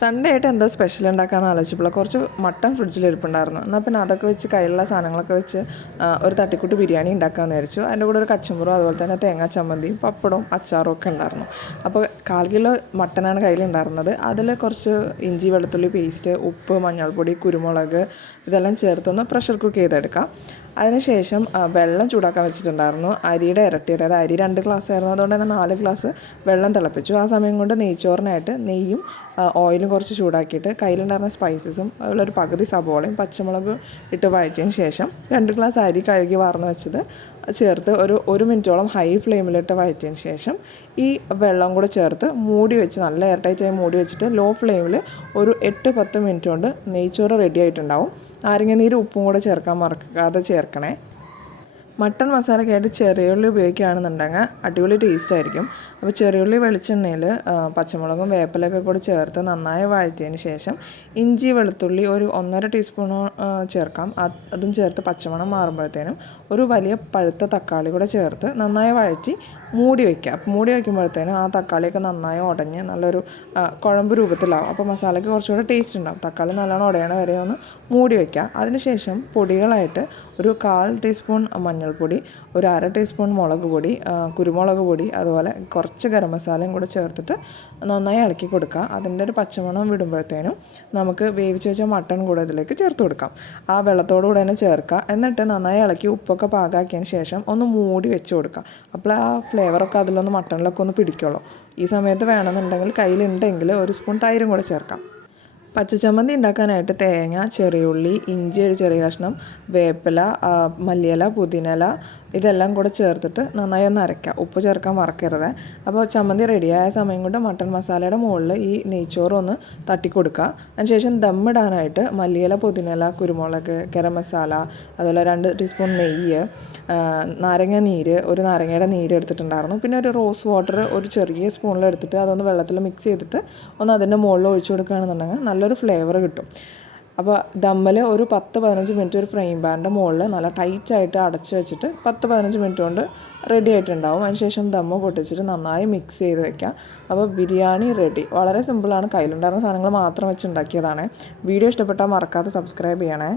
Sunday ആയിട്ട് എന്താ special ഉണ്ടാക്കാമെന്ന് ആലോചിച്ചപ്പോൾ കുറച്ച് മട്ടൺ ഫ്രിഡ്ജിലിരിപ്പുണ്ടായിരുന്നു. എന്നാൽ പിന്നെ അതൊക്കെ വെച്ച് കയ്യിലുള്ള സാധനങ്ങളൊക്കെ വെച്ച് ഒരു തട്ടിക്കൂട്ട് ബിരിയാണി ഉണ്ടാക്കാമെന്ന് വിചാരിച്ചു. അതിൻ്റെ കൂടെ ഒരു കച്ചമ്പറും അതുപോലെ തന്നെ തേങ്ങാ ചമ്മന്തിയും പപ്പടവും അച്ചാറും ഒക്കെ ഉണ്ടായിരുന്നു. അപ്പോൾ 1/4 കിലോ മട്ടനാണ് കയ്യിലുണ്ടായിരുന്നത്. അതിൽ കുറച്ച് ഇഞ്ചി വെളുത്തുള്ളി പേസ്റ്റ്, ഉപ്പ്, മഞ്ഞൾപ്പൊടി, കുരുമുളക് ഇതെല്ലാം ചേർത്തൊന്ന് പ്രഷർ കുക്ക് ചെയ്തെടുക്കാം. അതിനുശേഷം വെള്ളം ചൂടാക്കാൻ വെച്ചിട്ടുണ്ടായിരുന്നു. അരിയുടെ ഇരട്ടി, അതായത് അരി 2 ഗ്ലാസ് ആയിരുന്നു, അതുകൊണ്ട് തന്നെ 4 ഗ്ലാസ് വെള്ളം തിളപ്പിച്ചു. ആ സമയം കൊണ്ട് നെയ്ച്ചോറിനായിട്ട് നെയ്യും ഓയിലും കുറച്ച് ചൂടാക്കിയിട്ട് കയ്യിലുണ്ടായിരുന്ന സ്പൈസസും അതുപോലെ ഒരു പകുതി സബോളയും പച്ചമുളകും ഇട്ട് വഴറ്റിയതിന് ശേഷം 2 ഗ്ലാസ് അരി കഴുകി വാർന്ന് വെച്ചത് ചേർത്ത് ഒരു മിനിറ്റോളം ഹൈ ഫ്ലെയിമിലിട്ട് വഴറ്റിയതിന് ശേഷം ഈ വെള്ളം കൂടെ ചേർത്ത് മൂടി വെച്ച് നല്ല എയർ ടൈറ്റായി മൂടി വെച്ചിട്ട് ലോ ഫ്ലെയിമിൽ ഒരു 8-10 മിനിറ്റ് കൊണ്ട് നെയ്ച്ചോറ് റെഡി ആയിട്ടുണ്ടാവും. നാരങ്ങാനീര് ഉപ്പും കൂടെ ചേർക്കാൻ മറക്കാതെ ചേർക്കണേ. മട്ടൺ മസാലയ്ക്കായിട്ട് ചെറിയുള്ളി ഉപയോഗിക്കുകയാണെന്നുണ്ടെങ്കിൽ അടിപൊളി ടേസ്റ്റ് ആയിരിക്കും. അപ്പോൾ ചെറിയുള്ളി വെളിച്ചെണ്ണയിൽ പച്ചമുളകും വേപ്പിലൊക്കെ കൂടി ചേർത്ത് നന്നായി വഴറ്റിയതിന് ശേഷം ഇഞ്ചി വെളുത്തുള്ളി ഒരു 1.5 ടീസ്പൂൺ ചേർക്കാം. അതും ചേർത്ത് പച്ചമണം മാറുമ്പോഴത്തേനും ഒരു വലിയ പഴുത്ത തക്കാളി കൂടെ ചേർത്ത് നന്നായി വഴറ്റി മൂടി വയ്ക്കുക. അപ്പോൾ മൂടി വയ്ക്കുമ്പോഴത്തേനും ആ തക്കാളിയൊക്കെ നന്നായി ഉടഞ്ഞ് നല്ലൊരു കുഴമ്പ് രൂപത്തിലാവും. അപ്പോൾ മസാലയ്ക്ക് കുറച്ചുകൂടെ ടേസ്റ്റ് ഉണ്ടാവും. തക്കാളി നല്ലോണം ഉടയണ വരെ ഒന്ന് മൂടി വയ്ക്കുക. അതിനുശേഷം പൊടികളായിട്ട് ഒരു 1/4 ടീസ്പൂൺ മഞ്ഞൾപ്പൊടി, ഒരു 1/2 ടീസ്പൂൺ മുളക് പൊടി, കുരുമുളക് പൊടി, അതുപോലെ കുറച്ച് ഗരം മസാലയും കൂടെ ചേർത്തിട്ട് നന്നായി ഇളക്കി കൊടുക്കുക. അതിൻ്റെ ഒരു പച്ചമണം വിടുമ്പോഴത്തേനും നമുക്ക് വേവിച്ച് വെച്ച മട്ടൺ കൂടെ ഇതിലേക്ക് ചേർത്ത് കൊടുക്കാം. ആ വെള്ളത്തോടു കൂടെ തന്നെ ചേർക്കുക. എന്നിട്ട് നന്നായി ഇളക്കി ഉപ്പൊക്കെ പാകാക്കിയതിന് ശേഷം ഒന്ന് മൂടി വെച്ച് കൊടുക്കുക. അപ്പോൾ ആ ഫ്ലേവറൊക്കെ അതിലൊന്ന് മട്ടണിലൊക്കെ ഒന്ന് പിടിക്കുള്ളൂ. ഈ സമയത്ത് വേണമെന്നുണ്ടെങ്കിൽ കയ്യിലുണ്ടെങ്കിൽ ഒരു സ്പൂൺ തൈരും കൂടെ ചേർക്കാം. പച്ചച്ചമ്മന്തി ഉണ്ടാക്കാനായിട്ട് തേങ്ങ, ചെറിയുള്ളി, ഇഞ്ചി ഒരു ചെറിയ കഷ്ണം, വേപ്പില, മല്ലിയില, പുതിനയില ഇതെല്ലാം കൂടെ ചേർത്തിട്ട് നന്നായി ഒന്ന് അരയ്ക്കുക. ഉപ്പ് ചേർക്കാൻ മറക്കരുത്. അപ്പോൾ ചമ്മന്തി റെഡിയായ സമയം കൊണ്ട് മട്ടൺ മസാലയുടെ മുകളിൽ ഈ നെയ്ച്ചോറൊന്ന് തട്ടിക്കൊടുക്കുക. അതിനുശേഷം ദമ്മിടാനായിട്ട് മല്ലിയില, പുതിനയില, കുരുമുളക്, ഗരം മസാല, അതുപോലെ 2 ടീസ്പൂൺ നെയ്യ്, നാരങ്ങ നീര്, ഒരു നാരങ്ങയുടെ നീര് എടുത്തിട്ടുണ്ടായിരുന്നു. പിന്നെ ഒരു റോസ് വാട്ടർ ഒരു ചെറിയ സ്പൂണിൽ എടുത്തിട്ട് അതൊന്ന് വെള്ളത്തിൽ മിക്സ് ചെയ്തിട്ട് ഒന്ന് അതിൻ്റെ മുകളിൽ ഒഴിച്ചു കൊടുക്കുകയാണെന്നുണ്ടെങ്കിൽ നല്ലൊരു ഫ്ലേവർ കിട്ടും. അപ്പോൾ ദമ്മിൽ ഒരു 10-15 മിനിറ്റ് ഒരു ഫ്രൈ പാനിൻ്റെ മുകളിൽ നല്ല ടൈറ്റായിട്ട് അടച്ച് വെച്ചിട്ട് 10-15 മിനിറ്റ് കൊണ്ട് റെഡി ആയിട്ടുണ്ടാവും. അതിനുശേഷം ദമ്മ് പൊട്ടിച്ചിട്ട് നന്നായി മിക്സ് ചെയ്ത് വെക്കാം. അപ്പോൾ ബിരിയാണി റെഡി. വളരെ സിമ്പിളാണ്. കയ്യിലുണ്ടായിരുന്ന സാധനങ്ങൾ മാത്രം വെച്ച് ഉണ്ടാക്കിയതാണ്. വീഡിയോ ഇഷ്ടപ്പെട്ടാൽ മറക്കാതെ സബ്സ്ക്രൈബ് ചെയ്യണേ.